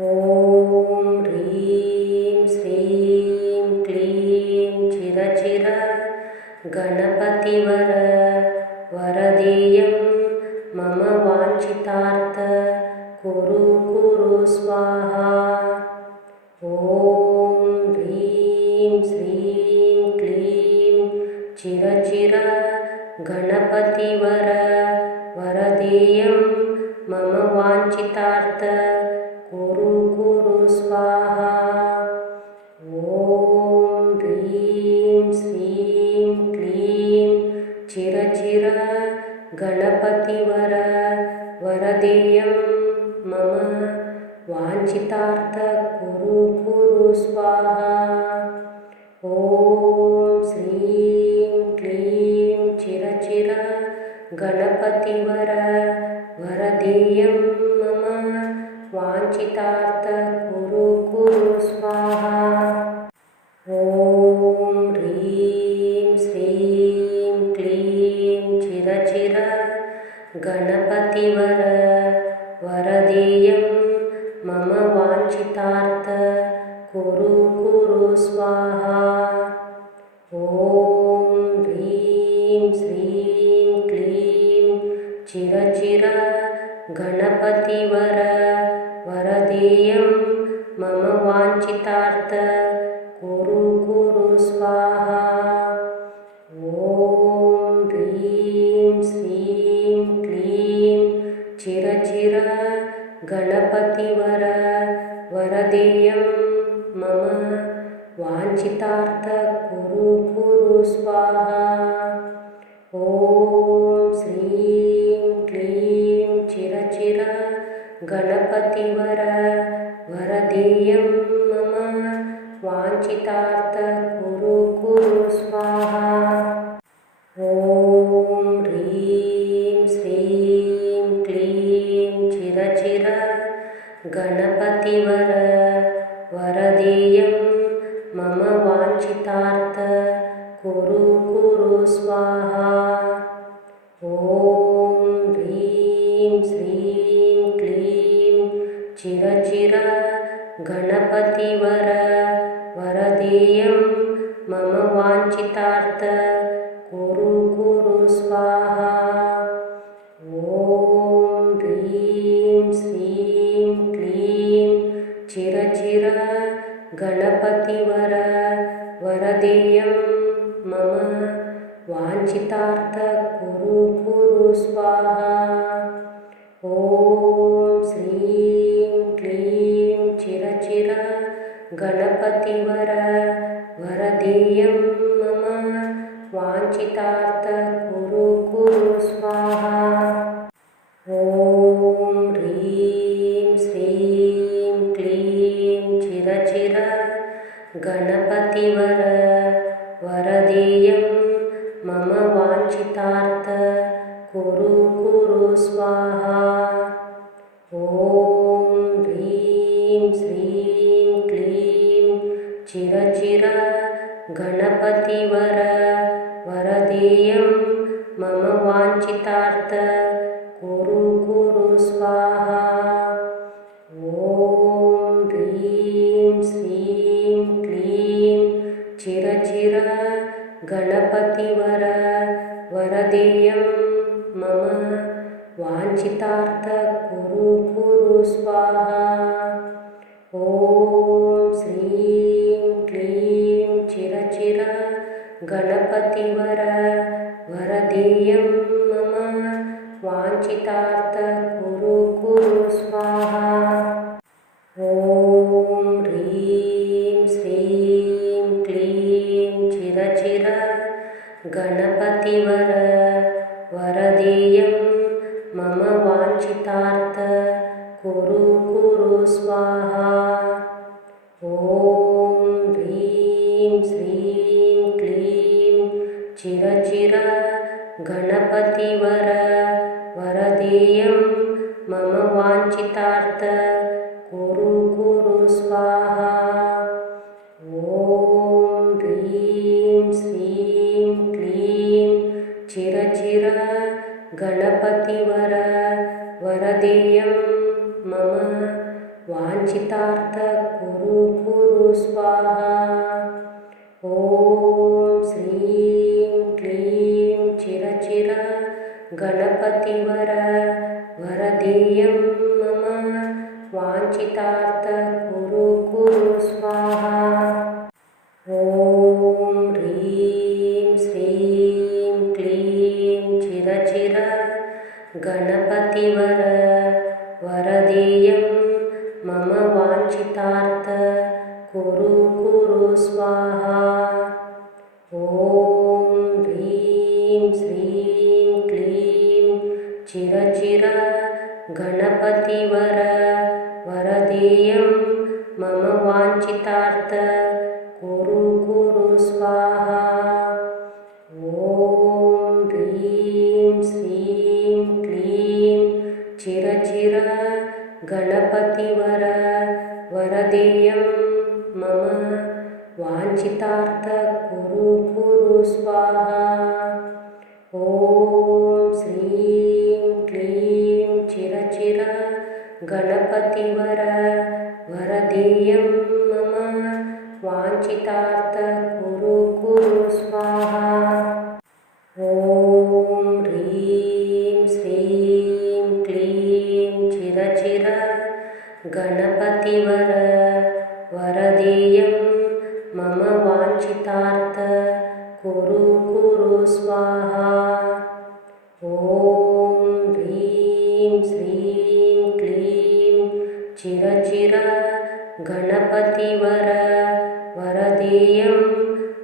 ॐ ह्रीं श्रीं क्लीं चिरचिर गणपतिवर वरदेयं मम वाञ्छितार्थ कुरु स्वाहा। ॐ ह्रीं श्रीं क्लीं चिरचिर गणपतिवर वरदेयं मम वाञ्छितार्थ कुरु स्वाहा। ॐ ह्रीं श्रीं क्लीं चिरचिर गणपतिवर वरदेयं मम वाञ्छितार्थ कुरु स्वाहा। ॐ श्रीं क्लीं चिरचिर गणपतिवर वरदेयं मम वाञ्छितार्थ कुरु स्वाहा। ॐ ह्रीं श्रीं क्लीं चिरचिर गणपतिवर वरदेयं मम वाञ्छितार्थ कुरु स्वाहा। ॐ ह्रीं श्रीं क्लीं चिरचिर गणपतिवर वरदेयं मम वाञ्छितार्थ कुरु स्वाहा। ॐ ह्रीं श्रीं क्लीं चिरचिर गणपतिवर वरदेयं मम वाञ्छितार्थ कुरु स्वाहा। ॐ श्रीं क्लीं चिरचिर गणपतिवर वरदेयं मम वाञ्छितार्थ कुरु स्वाहा। ॐ ह्रीं श्रीं क्लीं चिरचिर गणपतिवर वरदेयं मम वाञ्छितार्थ कुरु स्वाहा। ॐ ह्रीं श्रीं क्लीं चिरचिर गणपतिवर वरदेयं मम वाञ्छितार्थ कुरु स्वाहा। ॐ ह्रीं श्रीं क्लीं चिरचिर गणपतिवर वरदेयं मम वाञ्छितार्थ कुरु स्वाहा। ॐ श्रीं क्लीं चिरचिर गणपतिवर वरदेयं मम वाञ्छितार्थ कुरु स्वाहा। ॐ ह्रीं श्रीं क्लीं चिरचिर गणपतिवर वरदेयं मम वाञ्छितार्थ कुरु स्वाहा। ॐ ह्रीं श्रीं क्लीं चिरचिर गणपतिवर वरदेयं मम वाञ्छितार्थ कुरु स्वाहा। ॐ ह्रीं श्रीं क्लीं चिरचिर गणपतिवर वरदेयं मम वाञ्छितार्थ कुरु स्वाहा। ॐ श्रीं क्लीं चिरचिर गणपतिवर वरदेयं मम वाञ्छितार्थ कुरु स्वाहा। ॐ ह्रीं श्रीं क्लीं चिरचिर गणपतिवर वरदेयं मम वाञ्छितार्थ कुरु स्वाहा। ॐ ह्रीं श्रीं क्लीं चिरचिर गणपतिवर वरदेयं मम वाञ्छितार्थ कुरु स्वाहा। ॐ ह्रीं श्रीं क्लीं चिरचिर गणपतिवर वरदेयं मम वाञ्छितार्थ वाञ्छितार्थ कुरु स्वाहा। ॐ श्रीं क्लीं चिरचिर गणपतिवर वरदेयं मम वाञ्छितार्थ कुरु स्वाहा। ॐ ह्रीं श्रीं क्लीं चिरचिर गणपतिवर वरदेयं मम वाञ्छितार्थ कुरु स्वाहा। ॐ ह्रीं श्रीं क्लीं चिरचिर गणपतिवर वरदेयं मम वाञ्छितार्थ कुरु स्वाहा। ॐ ह्रीं श्रीं क्लीं चिरचिर गणपतिवर वरदेयं मम वाञ्छितार्थ कुरु स्वाहा। ॐ श्रीं क्लीं चिरचिर गणपतिवर वरदेयं मम वाञ्छितार्थ कुरु स्वाहा। ॐ ह्रीं श्रीं क्लीं चिरचिर गणपतिवर वरदेयं मम वाञ्छितार्थ कुरु स्वाहा। ॐ ह्रीं श्रीं क्लीं चिरचिर गणपतिवर वरदेयं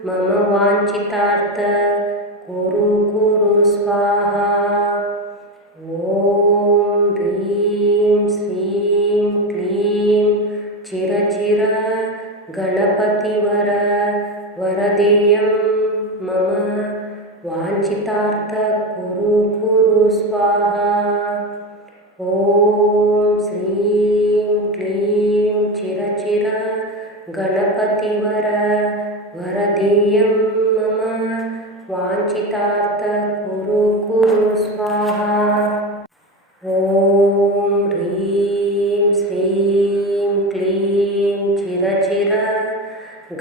मम वाञ्छितार्थ कुरु स्वाहा। ॐ ह्रीं श्रीं क्लीं चिरचिर गणपतिवर वरदेयं मम वाञ्छितार्थ कुरु स्वाहा। ॐ श्रीं क्लीं चिरचिर गणपतिवर वरदेयं मम वाञ्छितार्थ कुरु स्वाहा। ॐ ह्रीं श्रीं क्लीं चिरचिर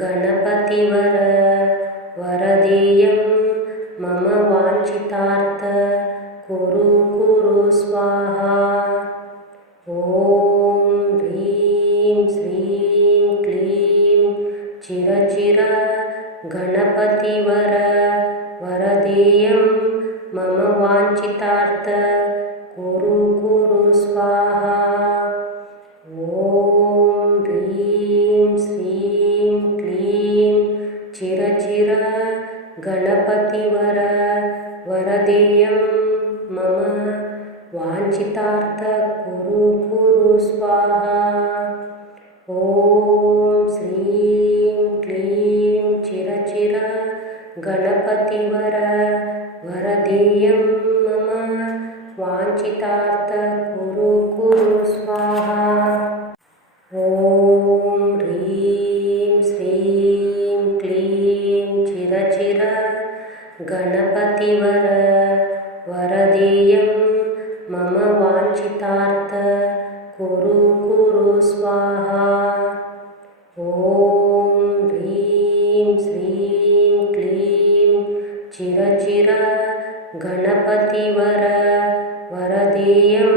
गणपतिवर वरदेयं मम वाञ्छितार्थ कुरु स्वाहा। ॐ ह्रीं श्रीं क्लीं चिरचिर गणपतिवर वरदेयं मम वाञ्छितार्थ कुरु स्वाहा। ॐ ह्रीं श्रीं क्लीं चिरचिर गणपतिवर वरदेयं मम वाञ्छितार्थ कुरु स्वाहा। ॐ श्रीं क्लीं चिरचिर गणपतिवर वरदेयं मम वाञ्छितार्थ कुरु स्वाहा। ॐ ह्रीं श्रीं क्लीं चिरचिर गणपतिवर वरदेयं मम वाञ्छितार्थ कुरु स्वाहा। ॐ ह्रीं श्रीं क्लीं चिरचिर गणपतिवर वरदेयं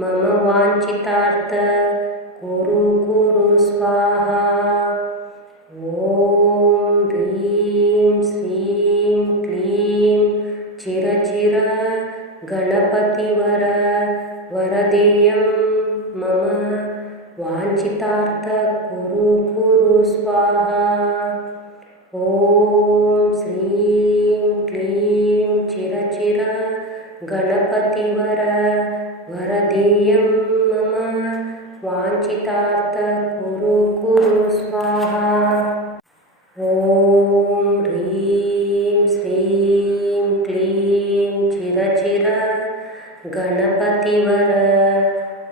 मम वाञ्छितार्थ कुरु स्वाहा। ॐ ह्रीं श्रीं क्लीं चिरचिर गणपतिवर वरदेयं मम वाञ्छितार्थ कुरु स्वाहा। ॐ श्रीं क्लीं चिरचिर गणपतिवर वरदेयं मम वाञ्छितार्थ कुरु स्वाहा। ॐ ह्रीं श्रीं क्लीं चिरचिर गणपतिवर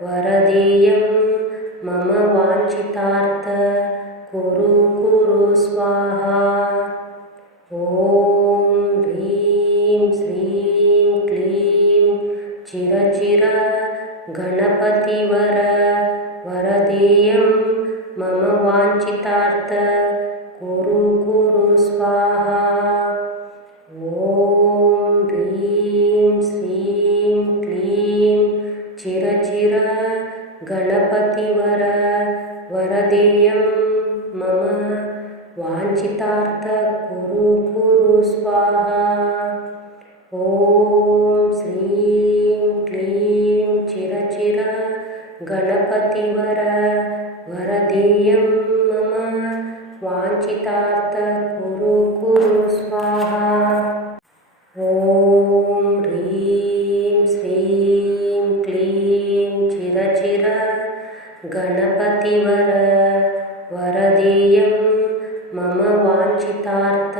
वरदेयं मम वाञ्छितार्थ कुरु स्वाहा। ॐ ह्रीं श्रीं क्लीं चिरचिर गणपतिवर वरदेयं वरदेयं मम वाञ्छितार्थ कुरु कुरु स्वाहा। ॐ ह्रीं श्रीं क्लीं चिरचिर गणपतिवर वरदेयं मम वाञ्छितार्थ कुरु कुरु स्वाहा। ॐ श्रीं क्लीं चिरचिर गणपतिवर वरदेयं मम वाञ्छितार्थ कुरु कुरु स्वाहा। ॐ ह्रीं श्रीं क्लीं चिरचिर गणपतिवर वरदेयं मम वाञ्छितार्थ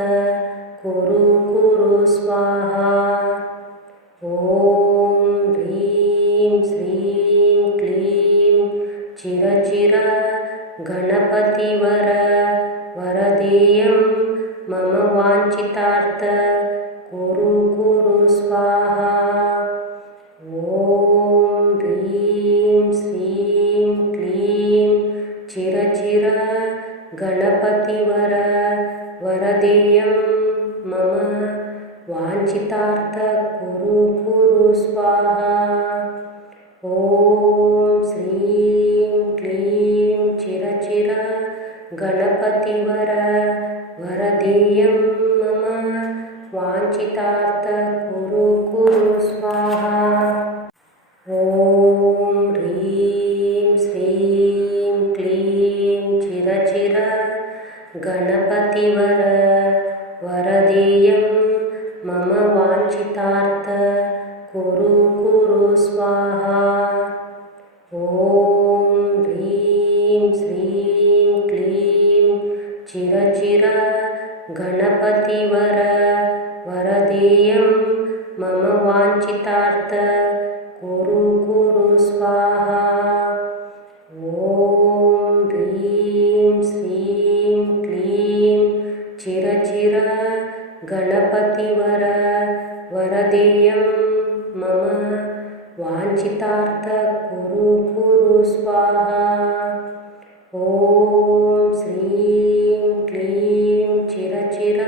कुरु कुरु स्वाहा। ॐ ह्रीं श्रीं क्लीं चिरचिर गणपतिवर वरदेयं मम वाञ्छितार्थ कुरु कुरु स्वाहा। ॐ ह्रीं श्रीं क्लीं चिरचिर गणपतिवर वरदेयं मम वाञ्छितार्थ कुरु कुरु स्वाहा। ॐ श्रीं क्लीं चिरचिर गणपतिवर वरदेयं मम वाञ्छितार्थ कुरु कुरु स्वाहा। ॐ ह्रीं श्रीं क्लीं चिरचिर गणपतिवर वरदेयं मम वाञ्छितार्थ कुरु कुरु स्वाहा। ॐ ह्रीं श्रीं क्लीं चिरचिर गणपतिवर वरदेयं मम वाञ्छितार्थ कुरु कुरु स्वाहा। ॐ ह्रीं श्रीं क्लीं चिरचिर गणपतिवर वरदेयं मम वाञ्छितार्थ कुरु कुरु स्वाहा। ॐ श्रीं क्लीं चिरचिर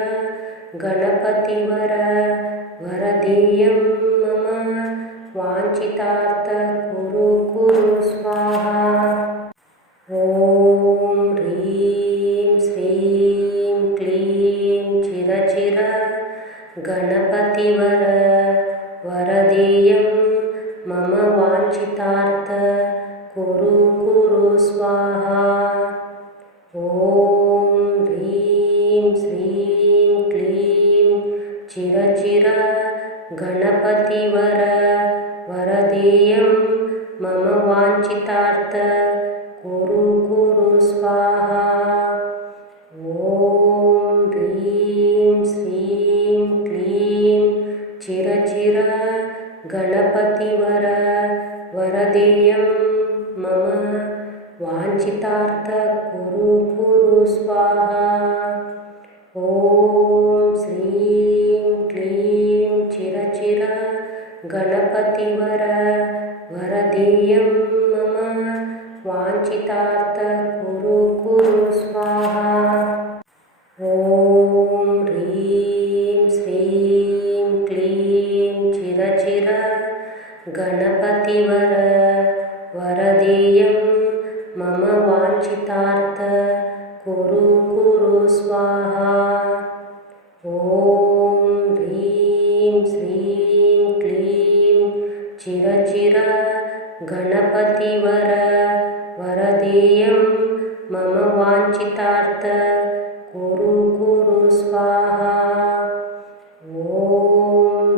गणपतिवर वरदेयं मम वाञ्छितार्थ कुरु कुरु स्वाहा। ॐ ह्रीं श्रीं क्लीं चिरचिर गणपतिवर वरदेयं मम वाञ्छितार्थ कुरु कुरु स्वाहा। ॐ ह्रीं श्रीं क्लीं चिरचिर गणपतिवर वरदेयं मम वाञ्छितार्थ कुरु कुरु स्वाहा। ॐ ह्रीं श्रीं क्लीं चिरचिर गणपतिवर वरदेयं मम वाञ्छितार्थ कुरु कुरु स्वाहा। ॐ श्रीं क्लीं चिरचिर गणपतिवर वरदेयं मम वाञ्छितार्थ कुरु कुरु स्वाहा। ॐ ह्रीं श्रीं क्लीं चिरचिर गणपतिवर वरदेयं मम वाञ्छितार्थ कुरु कुरु स्वाहा। ॐ ह्रीं श्रीं क्लीं चिरचिर गणपतिवर वरदेयं मम वाञ्छितार्थ कुरु कुरु स्वाहा। ॐ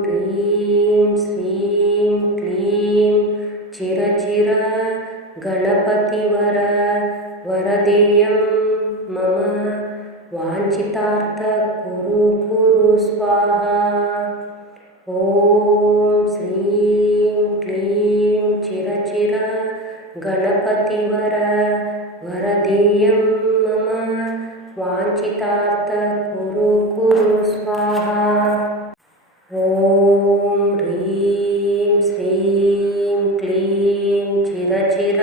ह्रीं श्रीं क्लीं चिरचिर गणपतिवर वरदेयं मम वाञ्छितार्थ कुरु कुरु स्वाहा। ॐ श्रीं क्लीं चिरचिर गणपतिवर वरदेयं मम वाञ्छितार्थ कुरु कुरु स्वाहा। ॐ ह्रीं श्रीं क्लीं चिरचिर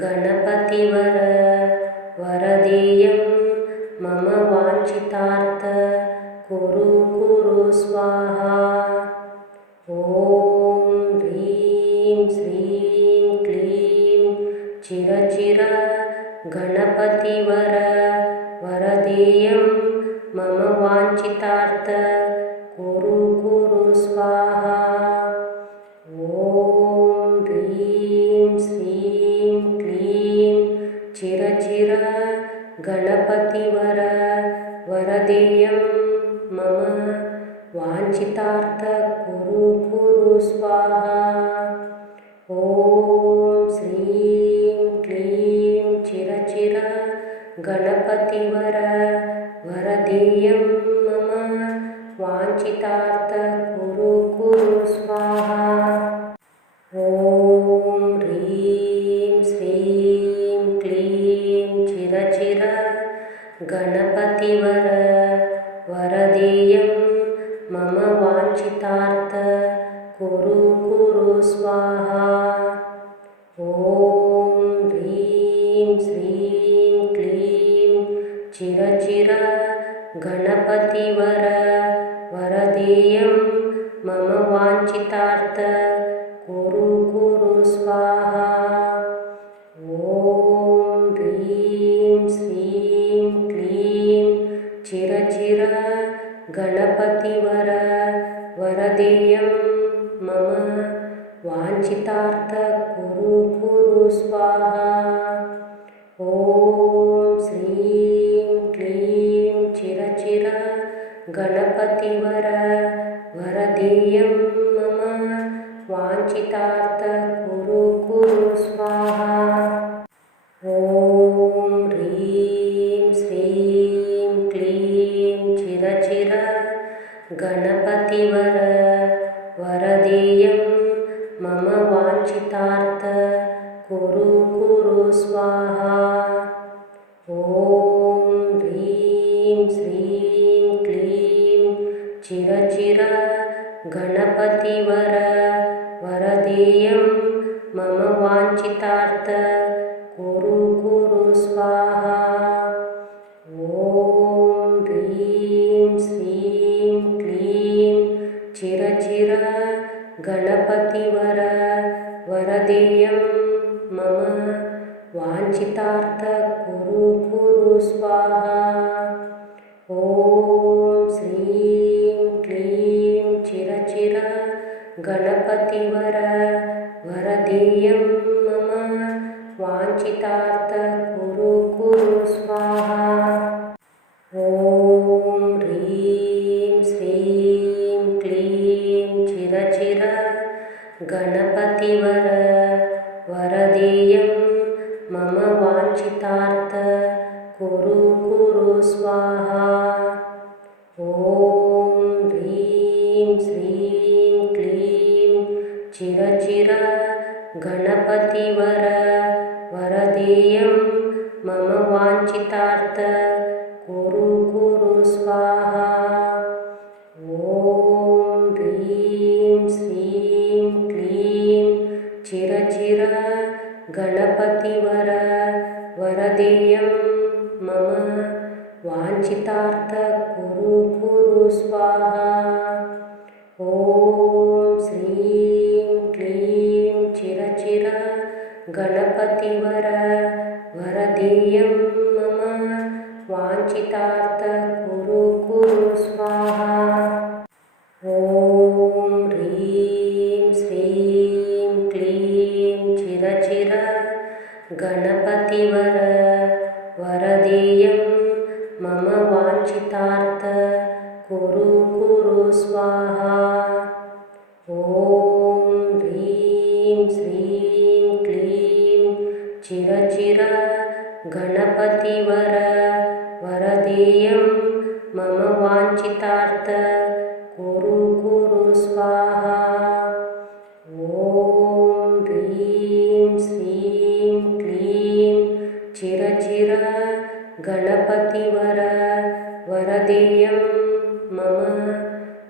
गणपति गणपतिवर वरदेयं मम वाञ्छितार्थ कुरु कुरु स्वाहा। ॐ ह्रीं श्रीं क्लीं चिरचिर गणपतिवर वरदेयं मम वाञ्छितार्थ कुरु कुरु स्वाहा। ॐ ह्रीं श्रीं क्लीं चिरचिर गणपतिवर वरदेयं मम वाञ्छितार्थ कुरु कुरु स्वाहा। ॐ श्रीं क्लीं चिरचिर गणपतिवर वरदेयं मम वाञ्छितार्थ कुरु कुरु स्वाहा। ॐ ह्रीं श्रीं क्लीं चिरचिर गणपतिवर वरदेयं मम वाञ्छितार्थ कुरु कुरु स्वाहा। ॐ ह्रीं श्रीं क्लीं चिरचिर गणपतिवर वरदेयं मम वाञ्छितार्थ कुरु कुरु स्वाहा। ॐ ह्रीं श्रीं क्लीं चिरचिर गणपतिवर वरदेयं मम वाञ्छितार्थ कुरु कुरु स्वाहा। ॐ श्रीं क्लीं चिरचिर गणपतिवर वरदेयं मम वाञ्छितार्थ कुरु कुरु स्वाहा। ॐ ह्रीं श्रीं क्लीं चिरचिर गणपतिवर वरदेयं मम वाञ्छितार्थ कुरु कुरु स्वाहा। ॐ ह्रीं श्रीं क्लीं चिरचिर गणपतिवर वरदेयं मम वाञ्छितार्थ कुरु कुरु स्वाहा। ॐ ह्रीं श्रीं क्लीं चिरचिर गणपतिवर वरदेयं मम वाञ्छितार्थ कुरु कुरु स्वाहा। ॐ श्रीं क्लीं चिरचिर गणपतिवर वरदेयं मम वाञ्छितार्थ कुरु कुरु स्वाहा। ॐ ह्रीं श्रीं क्लीं चिरचिर गणपतिवर वरदेयं मम वाञ्छितार्थ कुरु कुरु स्वाहा। ॐ ह्रीं श्रीं क्लीं चिरचिर गणपतिवर वरदेयं मम वाञ्छितार्थ कुरु कुरु स्वाहा। ॐ ह्रीं श्रीं क्लीं चिरचिर गणपतिवर वरदेयं मम वाञ्छितार्थ कुरु कुरु स्वाहा। ॐ श्रीं क्लीं चिरचिर गणपतिवर वरदेयं मम वाञ्छितार्थ कुरु कुरु स्वाहा। ॐ ह्रीं श्रीं क्लीं चिरचिर गणपतिवर वरदेयं मम वाञ्छितार्थ कुरु कुरु स्वाहा। ॐ ह्रीं श्रीं क्लीं चिरचिर गणपतिवर वरदेयं मम वाञ्छितार्थ कुरु कुरु स्वाहा। ॐ ह्रीं श्रीं क्लीं चिरचिर गणपतिवर वरदेयं मम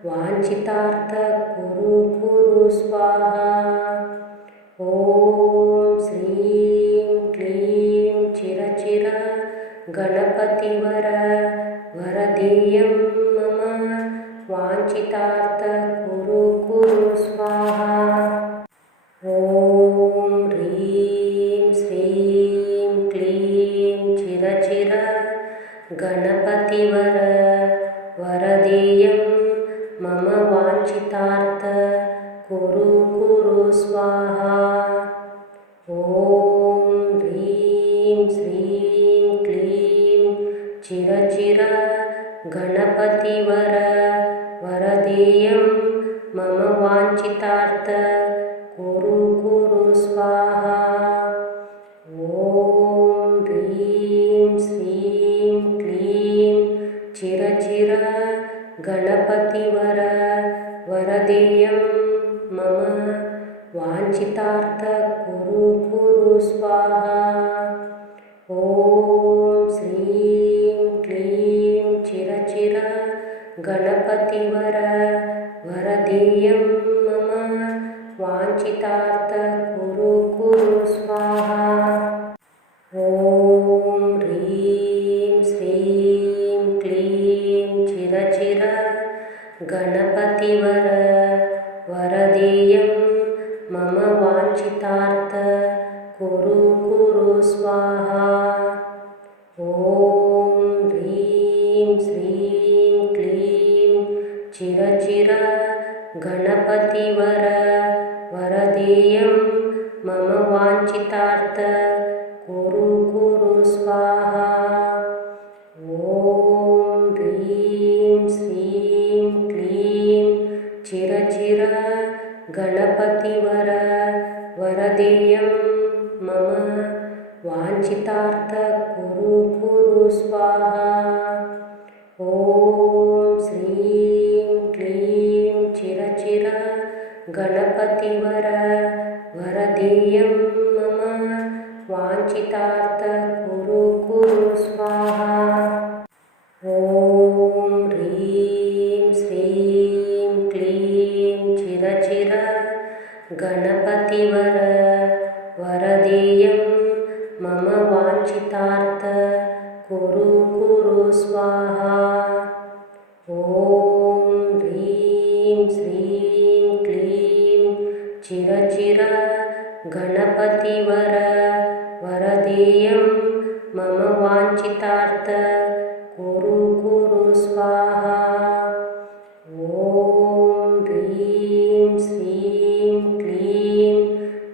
वाञ्छितार्थ कुरु कुरु स्वाहा। ॐ श्रीं क्लीं गणपतिवर वरदेयं मम वाञ्छितार्थ कुरु कुरु स्वाहा। ॐ ह्रीं श्रीं क्लीं चिरचिर गणपतिवर वरदेयं मम वाञ्छितार्थ कुरु कुरु स्वाहा। ॐ ह्रीं श्रीं क्लीं चिरचिर गणपतिवर वरदेयं मम वाञ्छितार्थ कुरु कुरु स्वाहा। ॐ ह्रीं श्रीं क्लीं चिरचिर गणपतिवर वरदेयं मम वाञ्छितार्थ कुरु कुरु स्वाहा। ॐ श्रीं क्लीं चिरचिर गणपतिवर वरदेयं मम वाञ्छितार्थ कुरु कुरु स्वाहा। ॐ ह्रीं श्रीं क्लीं चिरचिर गणपतिवर वरदेयं मम वाञ्छितार्थ कुरु कुरु स्वाहा। ॐ ह्रीं श्रीं क्लीं चिरचिर गणपतिवर वरदेयं मम वाञ्छितार्थ कुरु कुरु स्वाहा। ॐ ह्रीं श्रीं क्लीं चिरचिर गणपतिवर वरदेयं मम वाञ्छितार्थ कुरु कुरु स्वाहा। ॐ श्रीं क्लीं चिरचिर गणपतिवर वरदेयं मम वाञ्छितार्थ कुरु कुरु स्वाहा। ॐ ह्रीं श्रीं क्लीं चिरचिर गणपतिवर वरदेयं मम वाञ्छितार्थ कुरु कुरु स्वाहा। ॐ ह्रीं श्रीं क्लीं चिरचिर गणपतिवर वरदेयं मम वाञ्छितार्थ कुरु कुरु स्वाहा। ॐ ह्रीं श्रीं क्लीं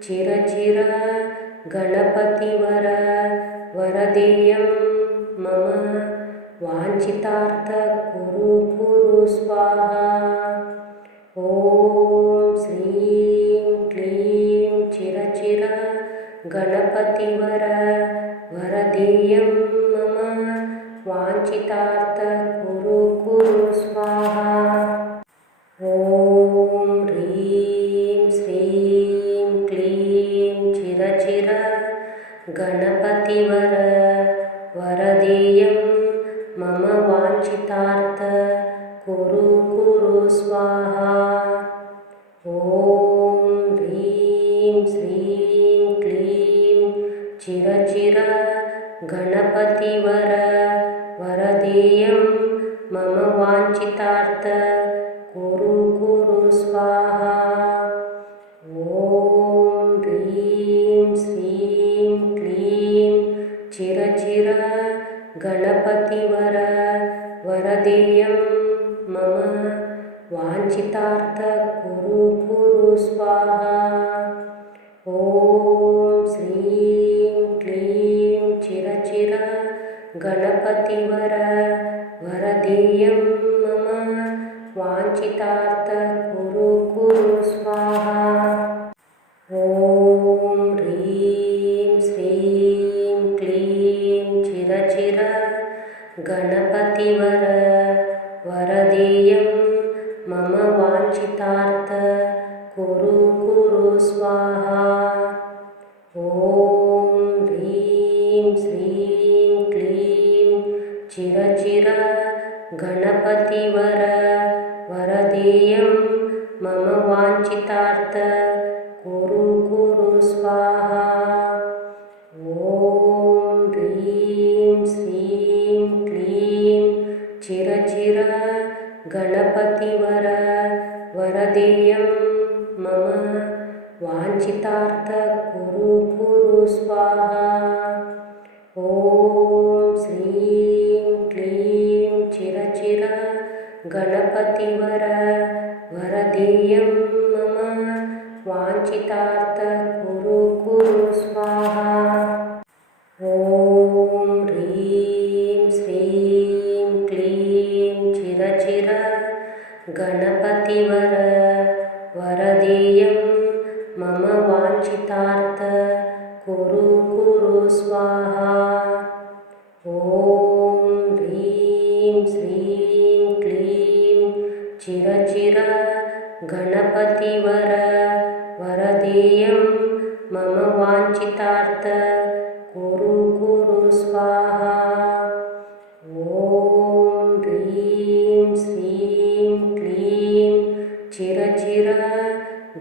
चिरचिर गणपतिवर वरदेयं मम वाञ्छितार्थ कुरु कुरु स्वाहा। ॐ श्रीं क्लीं चिरचिर गणपतिवर वरदेयं मम वाञ्छितार्थ कुरु कुरु स्वाहा। ॐ ह्रीं श्रीं क्लीं चिरचिर गणपतिवर वरदेयं मम वाञ्छितार्थ कुरु कुरु स्वाहा। ॐ ह्रीं श्रीं क्लीं चिरचिर गणपतिवर वरदेयं मम वाञ्छितार्थ कुरु कुरु स्वाहा। ॐ ह्रीं श्रीं क्लीं चिरचिर गणपतिवर वरदेयं मम वाञ्छितार्थ कुरु कुरु स्वाहा। ॐ श्रीं क्लीं चिरचिर गणपतिवर वरदेयं मम वाञ्छितार्थ कुरु कुरु स्वाहा। ॐ ह्रीं श्रीं क्लीं चिरचिर गणपतिवर वरदेयं मम वाञ्छितार्थ कुरु कुरु स्वाहा। ॐ ह्रीं श्रीं क्लीं चिरचिर गणपतिवर वरदेयं मम वाञ्छितार्थ कुरु कुरु स्वाहा। ॐ ह्रीं श्रीं ॐ श्रीं क्लीं चिरचिर गणपतिवर वरदेयं मम वाञ्छितार्थ कुरु स्वाहा। ॐ ह्रीं श्रीं क्लीं चिरचिर गणपतिवर वरदेयं मम वाञ्छितार्थ कुरु स्वाहा। ॐ ह्रीं श्रीं क्लीं चिरचिर गणपतिवर वरदेयं मम वाञ्छितार्थ कुरु स्वाहा। ॐ ह्रीं श्रीं क्लीं चिरचिर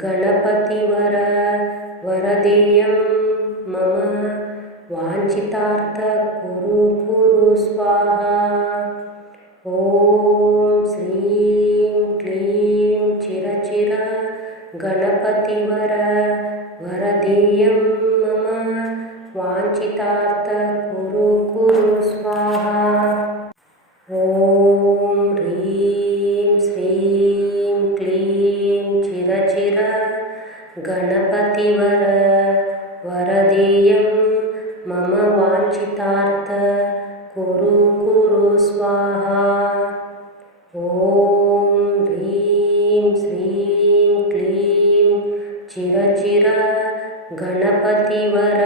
गणपतिवर वरदेयं मम वाञ्छितार्थ कुरु स्वाहा। ॐ श्रीं क्लीं चिरचिर गणपतिवर वरदेयं मम वाञ्छितार्थ कुरु स्वाहा। ॐ ह्रीं श्रीं क्लीं चिरचिर गणपतिवर वरदेयं मम वाञ्छितार्थ कुरु स्वाहा। ॐ ह्रीं श्रीं क्लीं चिरचिर गणपतिवर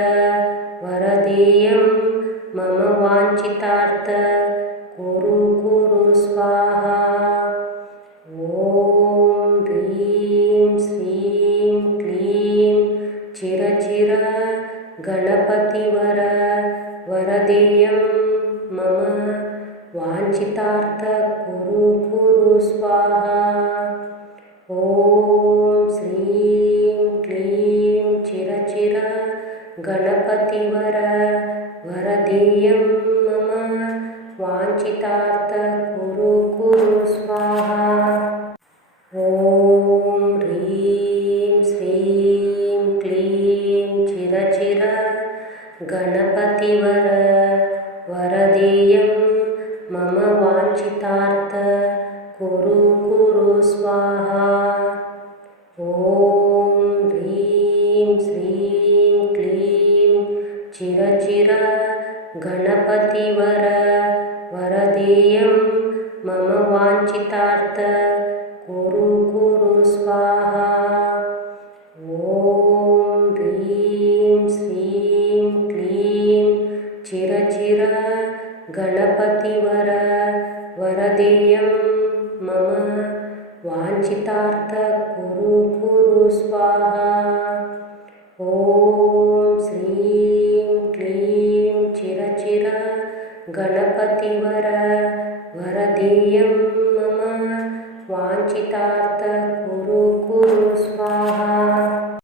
वरदेयं मम वाञ्छितार्थ कुरु स्वाहा। ॐ ह्रीं श्रीं क्लीं चिरचिर गणपतिवर वरदेयं मम वाञ्छितार्थ कुरु स्वाहा। ॐ श्रीं क्लीं चिरचिर गणपतिवर वरदेयं मम वाञ्छितार्थ कुरु स्वाहा। ॐ ह्रीं श्रीं क्लीं चिरचिर गणपतिवर वरदेयं मम वाञ्छितार्थ कुरु स्वाहा। ॐ ह्रीं श्रीं क्लीं चिरचिर गणपतिवर वरदेयं मम वाञ्छितार्थ कुरु स्वाहा। ॐ ह्रीं श्रीं क्लीं चिरचिर गणपतिवर वरदेयं मम वाञ्छितार्थ कुरु स्वाहा। ॐ श्रीं क्लीं चिरचिर गणपतिवर वरदेयं मम वाञ्छितार्थ